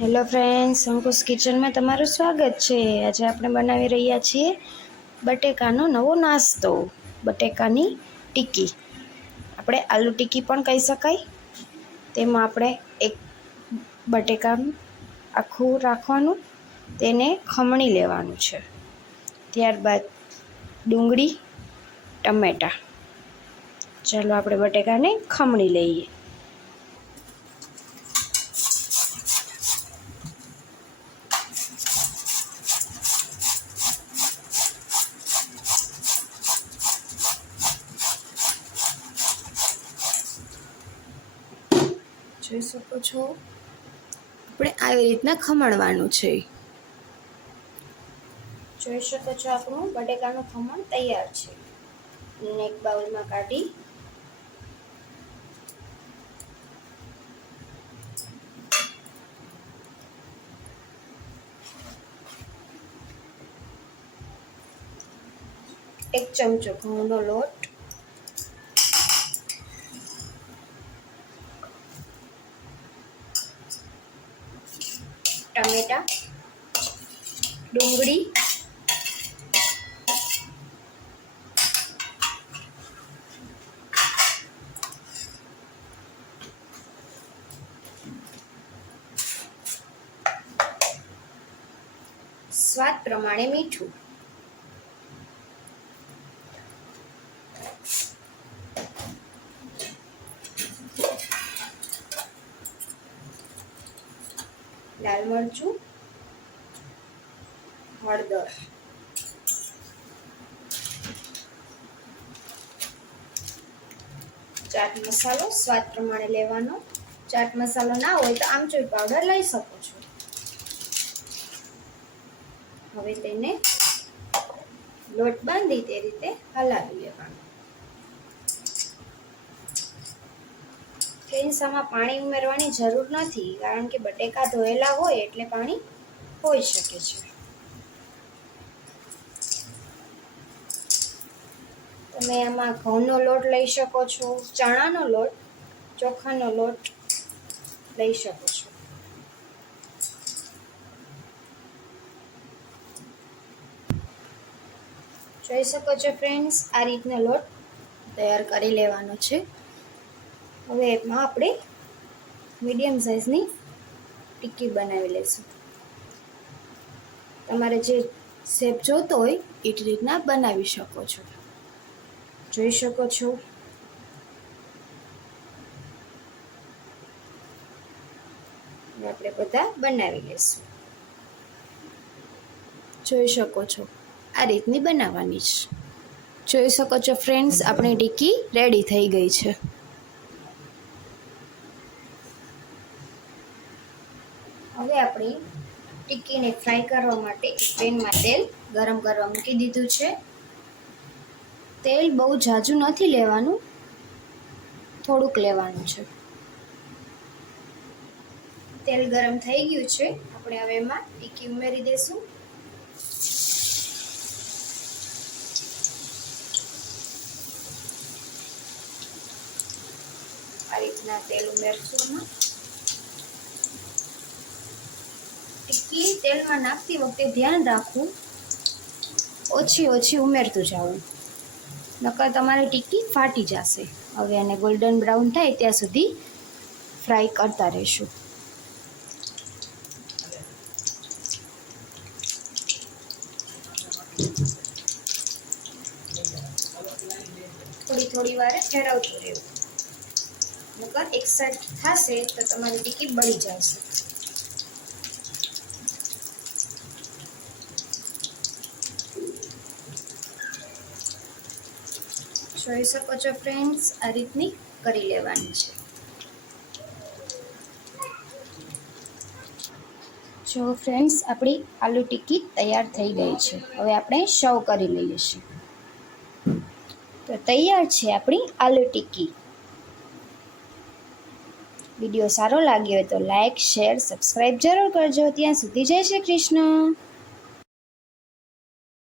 Hello friends, અંકુશ કિચનમાં તમારું સ્વાગત છે। આજે આપણે બનાવી રહ્યા છીએ બટેકાનો નવો નાસ્તો, બટેકાની ટિક્કી। આપણે આલુ ટિક્કી પણ કહી શકાય। તેમાં આપણે એક બટેકાનું આખું રાખવાનું, તેને ખમણી લેવાનું છે। ત્યારબાદ ડુંગળી, ટમેટાં। ચાલો આપણે બટેકાને ખમણી લઈએ। જોઈ શકો છો, આપણે આવી રીતના ખમણવાનું છે। જોઈ શકો છો, આપણું બટેકાનું ખમણ તૈયાર છે। એને એક બાઉલમાં કાઢી એક ચમચો ઘઉંનો લોટ, ટમેટા, ડુંગળી, સ્વાદ પ્રમાણે મીઠું, લાલ મરચું, હળદર, ચાટ મસાલો સ્વાદ પ્રમાણે લેવાનો। ચાટ મસાલો ના હોય તો આમચૂર પાવડર લઈ શકો છો। હવે તેને લોટ બાંધી તે રીતે હલાવી લેવાનો। ફ્રેન્ડ્સ, આમાં પાણી ઉમેરવાની જરૂર નથી, કારણ કે બટેકા ધોયેલા હોય એટલે પાણી હોઈ શકે છે। તમે આમાં ઘઉંનો લોટ લઈ શકો છો, ચણાનો લોટ, ચોખાનો લોટ લઈ શકો છો। જોઈ શકો છો ફ્રેન્ડ્સ, આ રીતનો લોટ તૈયાર કરી લેવાનો છે। હવે એમાં આપણે મીડિયમ સાઇઝની ટિક્કી બનાવી લઈશું। તમારે જે શેપ જોતો હોય એ રીતના બનાવી શકો છો। જોઈ શકો છો, આપણે બધા બનાવી લઈશું। જોઈ શકો છો, આ રીતની બનાવવાની છે। જોઈ શકો છો ફ્રેન્ડ્સ, આપણી ટિક્કી રેડી થઈ ગઈ છે। હવે આપણે ટિક્કીને ફ્રાય કરવા માટે એક પેનમાં તેલ ગરમ કરવા મૂકી દીધું છે। તેલ બહુ ઝાઝું નથી લેવાનું, થોડુંક લેવાનું છે। તેલ ગરમ થઈ ગયું છે, આપણે હવે એમાં ટિક્કી ઉમેરી દઈશું। આ રીતના તેલ ઉમેરશું એમાં। ટિક્કી તેલમાં નાખતી વખતે ધ્યાન રાખવું, ઓછી ઉમેરતું જવું, નકર તમારી ટિક્કી ફાટી જશે। હવે એને ગોલ્ડન બ્રાઉન થાય ત્યાં સુધી ફ્રાય કરતા રહીશું। થોડી વારે ફેરવતું રહેવું, નકર એક સાઈડ થશે તો તમારી ટિક્કી બળી જશે। જોઈ શકો છો ફ્રેન્ડ્સ, આ રીતની કરી લેવાની છે। જો ફ્રેન્ડ્સ, આપણી આલુ ટિક્કી તૈયાર થઈ ગઈ છે। હવે આપણે સર્વ કરી લઈએ છીએ। તો તૈયાર છે આપણી આલુ ટિક્કી। વિડીયો સારો લાગ્યો હોય તો લાઈક, શેર, સબસ્ક્રાઈબ જરૂર કરજો। ત્યાં સુધી જય શ્રી કૃષ્ણ।